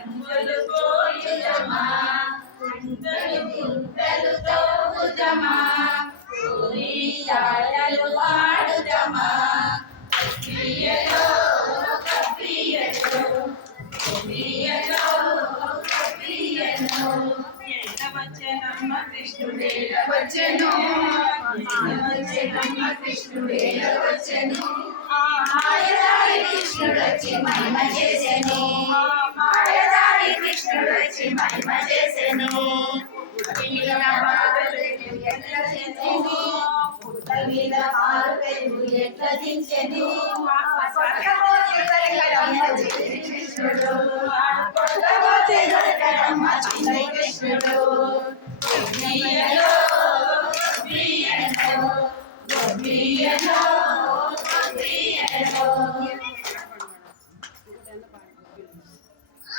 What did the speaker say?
రంగులు పోయుదమా గుంటలు గుంటలుతో ఉదమా ఆటలు ఆడుదమా కప్పియలో కప్పియలో కప్పియలో కప్పియలో వచ్చెనమ్మ కృష్ణుడేల వచ్చెను వచ్చెనమ్మ కృష్ణుడేల వచ్చెను మాయదారి కృష్ణుడు వచ్చి మహిమ చేసెను మాయదారి కృష్ణుడు వచ్చి మహిమ చేసెను పుట్ట మీద పాలు పెరుగు ఎట్లా దించెను కృష్ణుడు